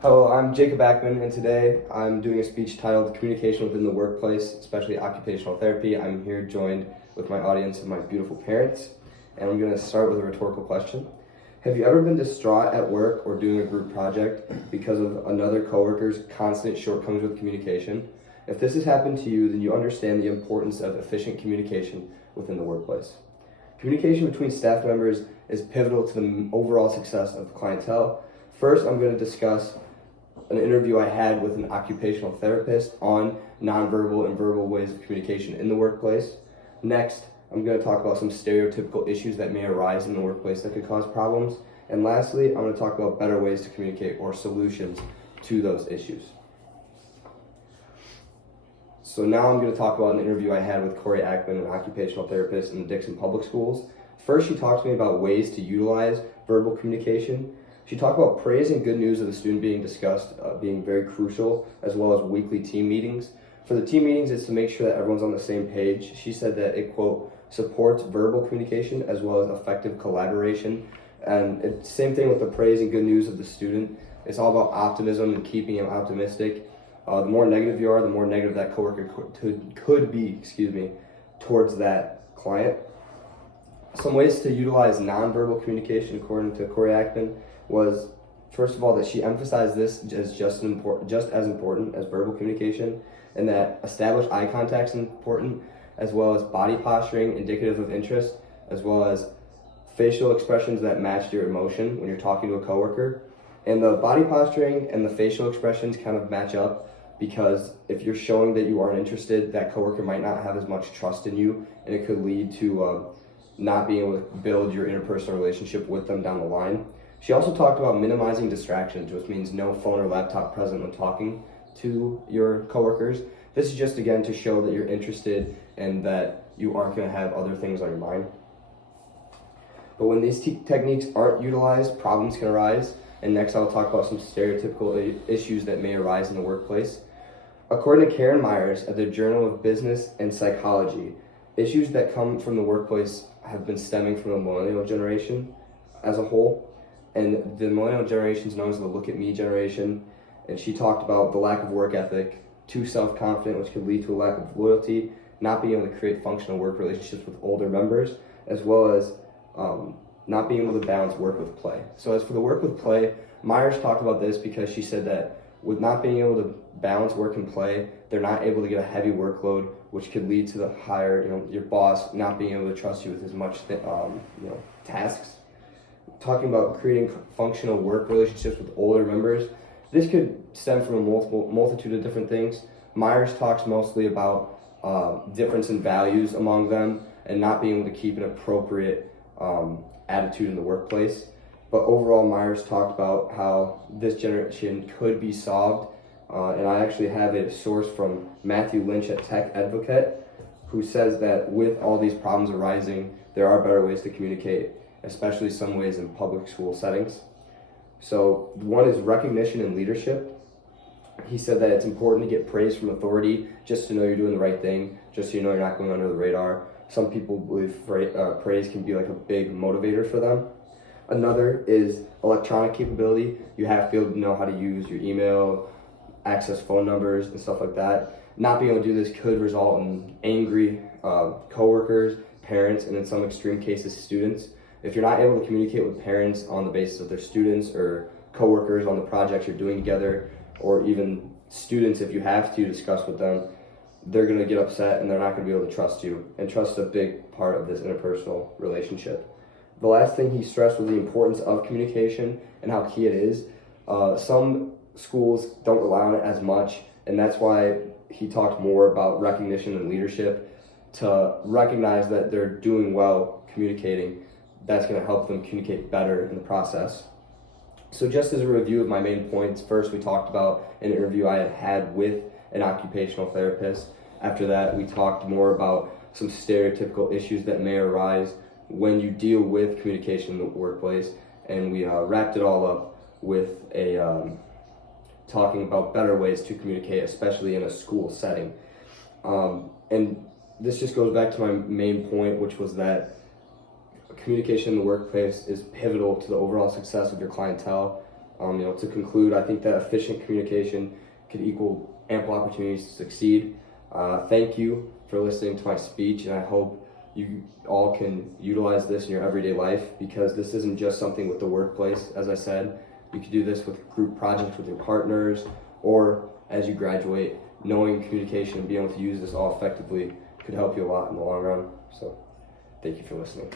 Hello, I'm Jacob Ackman, and today I'm doing a speech titled Communication Within the Workplace, especially occupational therapy. I'm here joined with my audience of my beautiful parents, and I'm going to start with a rhetorical question. Have you ever been distraught at work or doing a group project because of another coworker's constant shortcomings with communication? If this has happened to you, then you understand the importance of efficient communication within the workplace. Communication between staff members is pivotal to the overall success of the clientele. First, I'm going to discuss an interview I had with an occupational therapist on nonverbal and verbal ways of communication in the workplace. Next, I'm going to talk about some stereotypical issues that may arise in the workplace that could cause problems. And lastly, I'm going to talk about better ways to communicate or solutions to those issues. So now I'm going to talk about an interview I had with Corey Ackman, an occupational therapist in the Dixon Public Schools. First, she talked to me about ways to utilize verbal communication. She talked about praise and good news of the student being discussed being very crucial, as well as weekly team meetings. For the team meetings, it's to make sure that everyone's on the same page. She said that it, quote, supports verbal communication as well as effective collaboration. And it's the same thing with the praise and good news of the student. It's all about optimism and keeping him optimistic. The more negative you are, the more negative that coworker could be, towards that client. Some ways to utilize nonverbal communication, according to Corey Ackman, was, first of all, that she emphasized this as just as important as verbal communication, and that established eye contact is important, as well as body posturing indicative of interest, as well as facial expressions that match your emotion when you're talking to a coworker. And the body posturing and the facial expressions kind of match up, because if you're showing that you aren't interested, that coworker might not have as much trust in you, and it could lead to not being able to build your interpersonal relationship with them down the line. She also talked about minimizing distractions, which means no phone or laptop present when talking to your coworkers. This is just, again, to show that you're interested and that you aren't going to have other things on your mind. But when these techniques aren't utilized, problems can arise. And next, I'll talk about some stereotypical issues that may arise in the workplace. According to Karen Myers at the Journal of Business and Psychology, issues that come from the workplace have been stemming from the millennial generation as a whole. And the millennial generation is known as the look at me generation. And she talked about the lack of work ethic, too self-confident, which could lead to a lack of loyalty, not being able to create functional work relationships with older members, as well as not being able to balance work with play. So as for the work with play, Myers talked about this because she said that with not being able to balance work and play, they're not able to get a heavy workload, which could lead to the higher, your boss not being able to trust you with as much, tasks. Talking about creating functional work relationships with older members, this could stem from a multitude of different things. Myers talks mostly about difference in values among them and not being able to keep an appropriate attitude in the workplace. But overall, Myers talked about how this generation could be solved. And I actually have a source from Matthew Lynch at Tech Advocate, who says that with all these problems arising, there are better ways to communicate, especially some ways in public school settings. So one is recognition and leadership. He said that it's important to get praise from authority just to know you're doing the right thing, just so you know you're not going under the radar. Some people believe praise can be like a big motivator for them. Another is electronic capability. You have to be able to know how to use your email, access phone numbers, and stuff like that. Not being able to do this could result in angry coworkers, parents, and in some extreme cases, students. If you're not able to communicate with parents on the basis of their students or coworkers on the projects you're doing together, or even students if you have to discuss with them, they're going to get upset and they're not going to be able to trust you. And trust is a big part of this interpersonal relationship. The last thing he stressed was the importance of communication and how key it is. Some schools don't rely on it as much, and that's why he talked more about recognition and leadership, to recognize that they're doing well communicating. That's going to help them communicate better in the process. So just as a review of my main points, first we talked about an interview I had with an occupational therapist. After that, we talked more about some stereotypical issues that may arise when you deal with communication in the workplace, and we wrapped it all up with a talking about better ways to communicate, especially in a school setting. And this just goes back to my main point, which was that communication in the workplace is pivotal to the overall success of your clientele. To conclude, I think that efficient communication could equal ample opportunities to succeed. Thank you for listening to my speech, and I hope you all can utilize this in your everyday life, because this isn't just something with the workplace. As I said, you could do this with group projects with your partners, or as you graduate. Knowing communication and being able to use this all effectively could help you a lot in the long run. So thank you for listening.